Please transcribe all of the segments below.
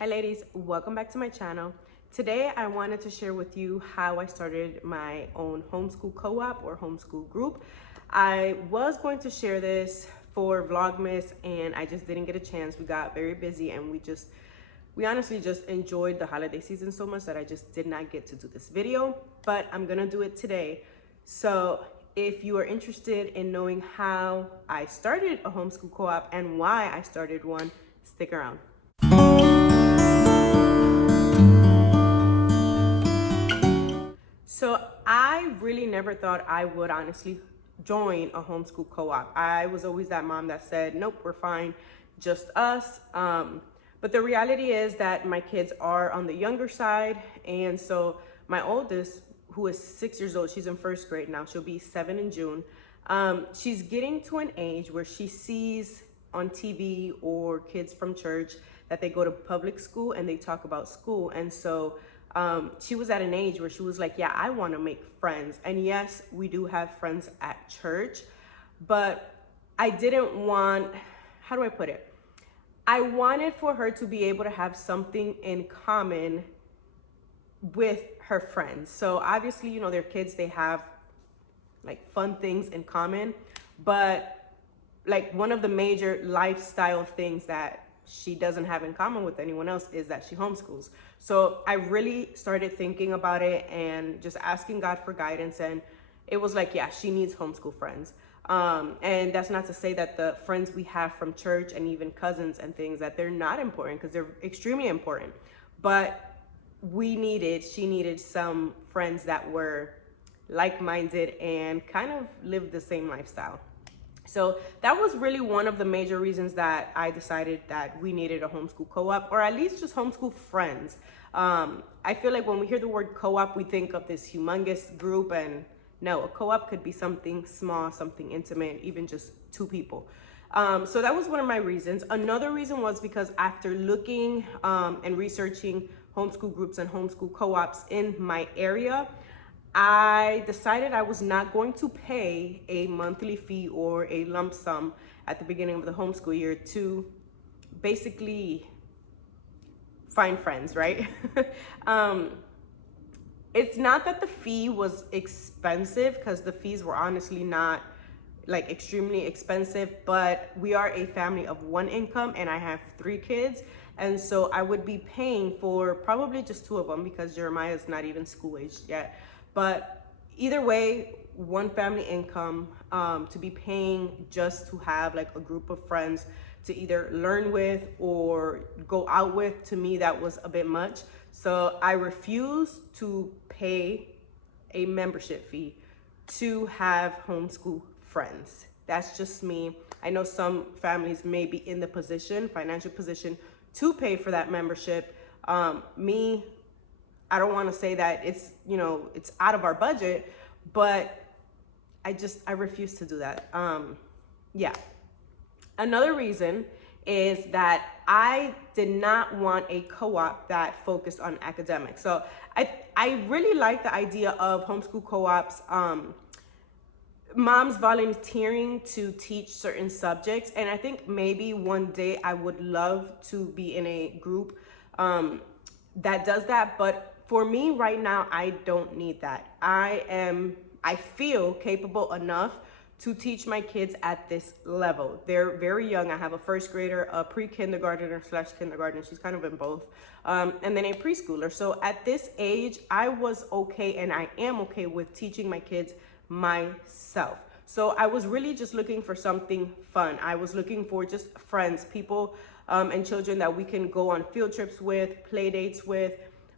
Hi ladies, welcome back to my channel. Today I wanted to share with you how I started my own homeschool co-op or homeschool group. I was going to share this for vlogmas and I just didn't get a chance. We got very busy and we honestly just enjoyed the holiday season so much that I just did not get to do this video, but I'm gonna do it today. So if you are interested in knowing how I started a homeschool co-op and why I started one, stick around. So I really never thought I would honestly join a homeschool co-op. I was always that mom that said, nope, we're fine, just us. But the reality is that my kids are on the younger side. And so my oldest, who is 6 years old, she's in first grade now, she'll be 7 in June. She's getting to an age where she sees on TV or kids from church that they go to public school and they talk about school. And so she was at an age where she was like, yeah, I want to make friends. And yes, we do have friends at church, but I didn't want, how do I put it? I wanted for her to be able to have something in common with her friends. So obviously, you know, they're kids, they have like fun things in common, but like one of the major lifestyle things that she doesn't have in common with anyone else is that she homeschools. So I really started thinking about it and just asking God for guidance. And it was like, yeah, she needs homeschool friends. And that's not to say that the friends we have from church and even cousins and things that they're not important, because they're extremely important. But she needed some friends that were like-minded and kind of lived the same lifestyle. So that was really one of the major reasons that I decided that we needed a homeschool co-op, or at least just homeschool friends. I feel like when we hear the word co-op, we think of this humongous group, and no, a co-op could be something small, something intimate, even just two people. So that was one of my reasons. Another reason was because after looking and researching homeschool groups and homeschool co-ops in my area, I decided I was not going to pay a monthly fee or a lump sum at the beginning of the homeschool year to basically find friends, right? It's not that the fee was expensive, because the fees were honestly not like extremely expensive, but we are a family of one income and I have 3 kids. And so I would be paying for probably just 2 of them because Jeremiah is not even school aged yet. But either way, one family income, to be paying just to have like a group of friends to either learn with or go out with, to me, that was a bit much. So I refused to pay a membership fee to have homeschool friends. That's just me. I know some families may be in the financial position to pay for that membership. Me, I don't want to say that it's, you know, it's out of our budget, but I refuse to do that. Yeah. Another reason is that I did not want a co-op that focused on academics. So I really like the idea of homeschool co-ops, moms volunteering to teach certain subjects. And I think maybe one day I would love to be in a group that does that. But for me right now, I don't need that. I feel capable enough to teach my kids at this level. They're very young. I have a first grader, a pre-kindergartner / kindergartner. She's kind of in both. And then a preschooler. So at this age, I was okay, and I am okay with teaching my kids myself. So I was really just looking for something fun. I was looking for just friends, people and children that we can go on field trips with, play dates with,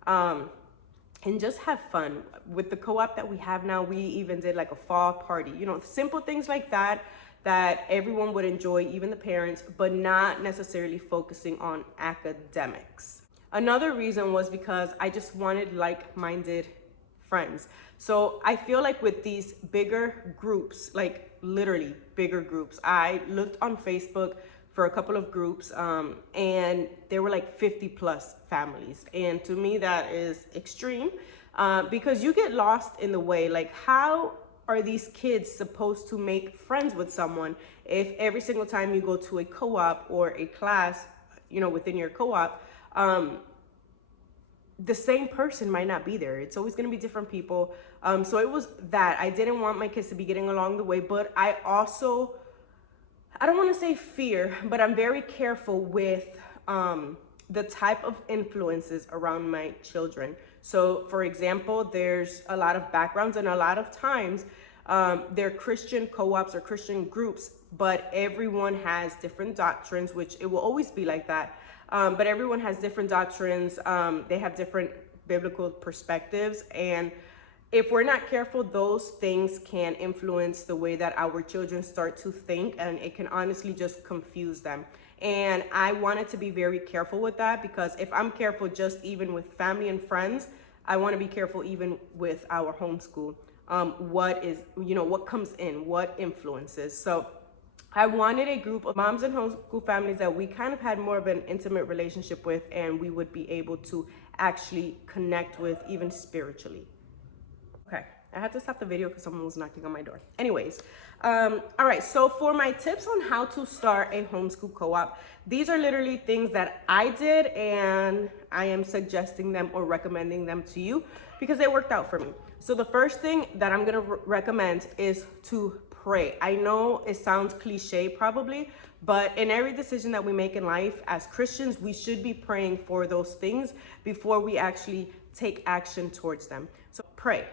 and just have fun. With the co-op that we have now, we even did like a fall party, you know, simple things like that everyone would enjoy, even the parents, but not necessarily focusing on academics. Another reason was because I just wanted like-minded friends. So I feel like with these bigger groups, like literally bigger groups, I looked on Facebook for a couple of groups, and there were like 50 plus families. And to me, that is extreme, because you get lost in the way. Like, how are these kids supposed to make friends with someone if every single time you go to a co-op or a class, you know, within your co-op, the same person might not be there. It's always going to be different people. So it was that I didn't want my kids to be getting along the way, but I don't want to say fear, but I'm very careful with the type of influences around my children. So for example, there's a lot of backgrounds, and a lot of times they're Christian co-ops or Christian groups, but everyone has different doctrines, which it will always be like that. But everyone has different doctrines. They have different biblical perspectives. And if we're not careful, those things can influence the way that our children start to think, and it can honestly just confuse them. And I wanted to be very careful with that, because if I'm careful just even with family and friends, I want to be careful even with our homeschool. What comes in, what influences. So I wanted a group of moms and homeschool families that we kind of had more of an intimate relationship with, and we would be able to actually connect with even spiritually. Okay, I had to stop the video because someone was knocking on my door. Anyways, all right, so for my tips on how to start a homeschool co-op, these are literally things that I did, and I am suggesting them or recommending them to you because they worked out for me. So the first thing that I'm gonna recommend is to pray. I know it sounds cliche probably, but in every decision that we make in life as Christians, we should be praying for those things before we actually take action towards them. So pray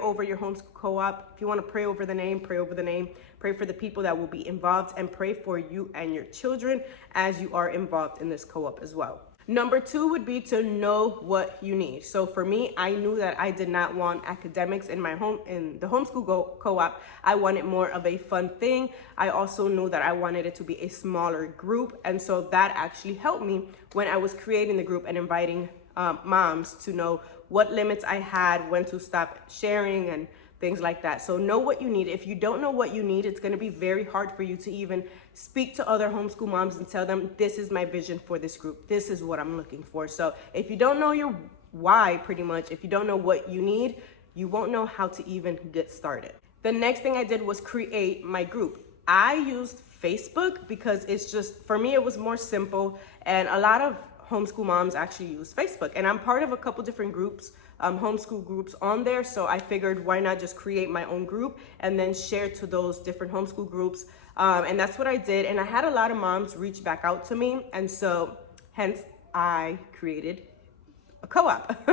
over your homeschool co-op. If you want to pray over the name, pray over the name. Pray for the people that will be involved, and pray for you and your children as you are involved in this co-op as well. Number 2 would be to know what you need. So for me, I knew that I did not want academics in the homeschool co-op. I wanted more of a fun thing. I also knew that I wanted it to be a smaller group. And so that actually helped me when I was creating the group and inviting moms to know what limits I had, when to stop sharing, and things like that. So know what you need. If you don't know what you need, it's going to be very hard for you to even speak to other homeschool moms and tell them, this is my vision for this group. This is what I'm looking for. So if you don't know your why, pretty much, if you don't know what you need, you won't know how to even get started. The next thing I did was create my group. I used Facebook because it's just, for me, it was more simple, and a lot of homeschool moms actually use Facebook, and I'm part of a couple different groups, homeschool groups on there. So I figured, why not just create my own group and then share to those different homeschool groups. And that's what I did. And I had a lot of moms reach back out to me. And so hence I created a co-op.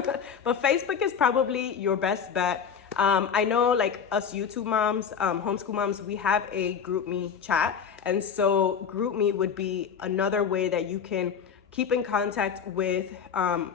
But Facebook is probably your best bet. I know, like us YouTube moms, homeschool moms, we have a GroupMe chat. And so GroupMe would be another way that you can keep in contact with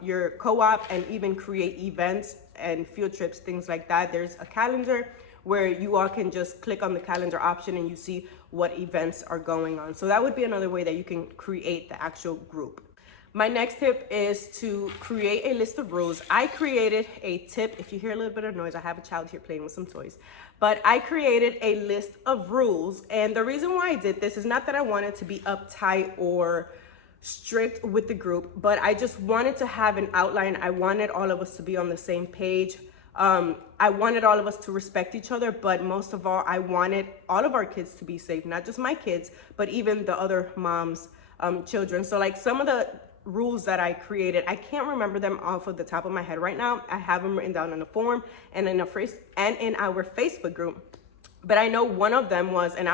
your co-op and even create events and field trips, things like that. There's a calendar where you all can just click on the calendar option and you see what events are going on. So that would be another way that you can create the actual group. My next tip is to create a list of rules. I created a tip. If you hear a little bit of noise, I have a child here playing with some toys. But I created a list of rules. And the reason why I did this is not that I wanted to be uptight or strict with the group, but I just wanted to have an outline. I wanted all of us to be on the same page. I wanted all of us to respect each other, but most of all, I wanted all of our kids to be safe, not just my kids, but even the other moms' children. So like some of the rules that I created, I can't remember them off of the top of my head right now. I have them written down on a form and in our Facebook group. But I know one of them was, and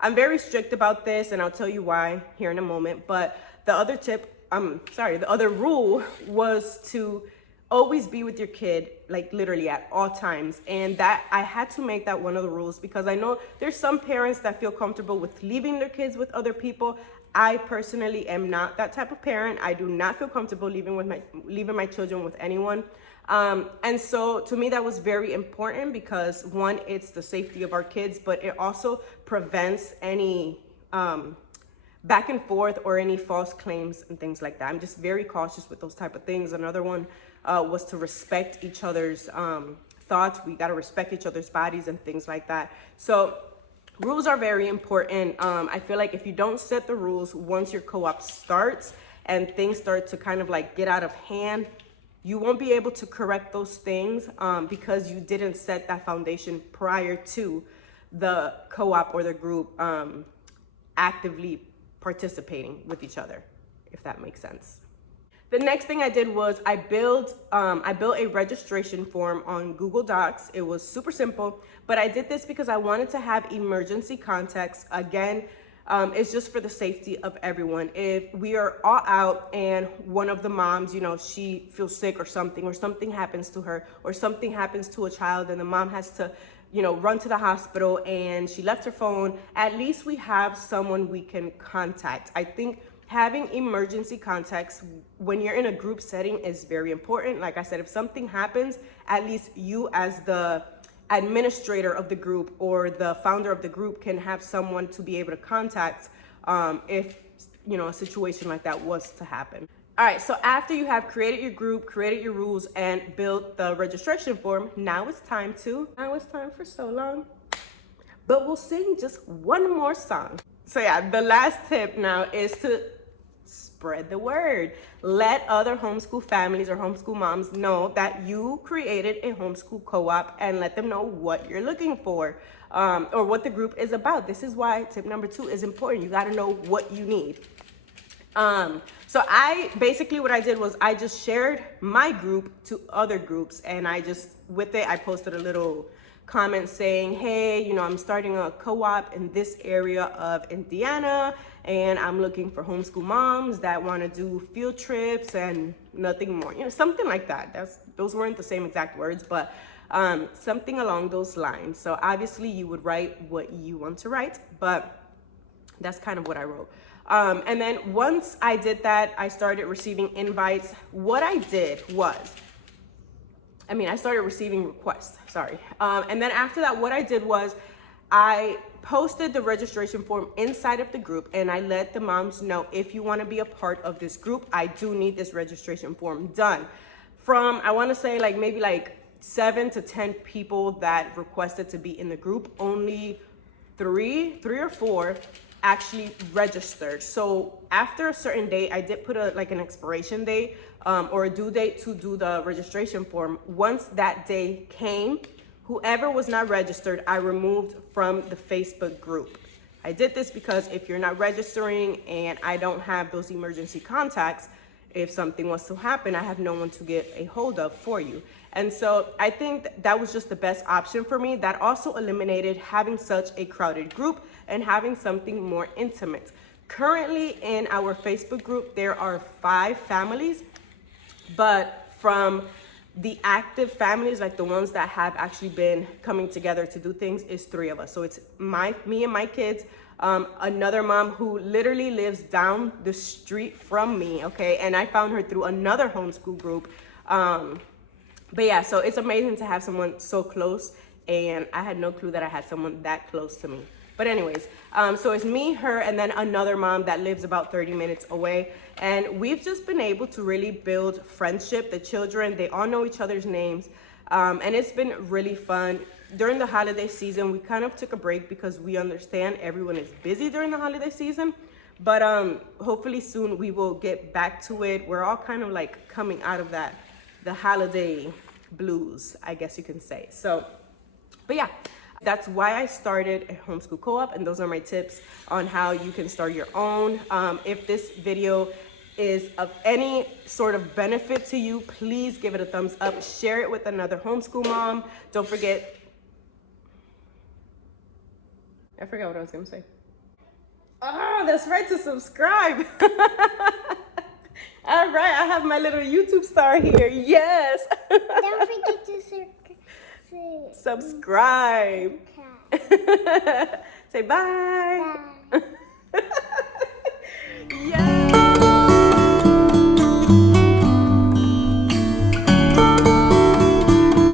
I'm very strict about this, and I'll tell you why here in a moment. But the other rule was to always be with your kid, like literally at all times. And that I had to make that one of the rules, because I know there's some parents that feel comfortable with leaving their kids with other people. I personally am not that type of parent. I do not feel comfortable leaving my children with anyone. And so to me, that was very important because one, it's the safety of our kids, but it also prevents any back and forth or any false claims and things like that. I'm just very cautious with those type of things. Another one was to respect each other's thoughts. We got to respect each other's bodies and things like that. So rules are very important. I feel like if you don't set the rules once your co-op starts and things start to kind of like get out of hand, you won't be able to correct those things because you didn't set that foundation prior to the co-op or the group actively participating with each other, if that makes sense. The next thing I did was I built a registration form on Google Docs. It was super simple, but I did this because I wanted to have emergency contacts. Again, it's just for the safety of everyone. If we are all out and one of the moms, you know, she feels sick or something happens to her, or something happens to a child and the mom has to, you know, run to the hospital and she left her phone, at least we have someone we can contact. I think having emergency contacts when you're in a group setting is very important. Like I said, if something happens, at least you as the administrator of the group or the founder of the group can have someone to be able to contact if, you know, a situation like that was to happen. All right, so after you have created your group, created your rules, and built the registration form, now it's time for so long, but we'll sing just one more song. So yeah, the last tip now is to spread the word. Let other homeschool families or homeschool moms know that you created a homeschool co-op, and let them know what you're looking for or what the group is about. This is why tip number 2 is important. You got to know what you need. So what I did was I just shared my group to other groups, and I posted a little comment saying, hey, you know, I'm starting a co-op in this area of Indiana, and I'm looking for homeschool moms that want to do field trips and nothing more, you know, something like that. Those weren't the same exact words, but something along those lines. So obviously you would write what you want to write, but that's kind of what I wrote. And then once I did that, I started receiving invites. What I did was, I started receiving requests, sorry. And then after that, what I did was I posted the registration form inside of the group, and I let the moms know, if you want to be a part of this group, I do need this registration form done. From, I want to say maybe 7 to 10 people that requested to be in the group, only three or four actually registered. So after a certain date, I did put an expiration date or a due date to do the registration form. Once that day came, whoever was not registered, I removed from the Facebook group. I did this because if you're not registering and I don't have those emergency contacts, if something was to happen, I have no one to get a hold of for you. And so I think that was just the best option for me. That also eliminated having such a crowded group and having something more intimate. Currently in our Facebook group, there are 5 families, but from the active families, like the ones that have actually been coming together to do things, is 3 of us. So it's me and my kids, another mom who literally lives down the street from me, okay? And I found her through another homeschool group. But yeah, so it's amazing to have someone so close, and I had no clue that I had someone that close to me. But anyways, so it's me, her, and then another mom that lives about 30 minutes away. And we've just been able to really build friendship. The children, they all know each other's names. And it's been really fun. During the holiday season, we kind of took a break because we understand everyone is busy during the holiday season. But hopefully soon we will get back to it. We're all kind of coming out of the holiday blues, I guess you can say. So, but yeah. That's why I started a homeschool co-op, and those are my tips on how you can start your own. If this video is of any sort of benefit to you, please give it a thumbs up. Share it with another homeschool mom. Don't forget, I forgot what I was gonna say. Oh, that's right, to subscribe. All right, I have my little YouTube star here. Yes. Don't forget to subscribe. Say bye. Bye. Yeah.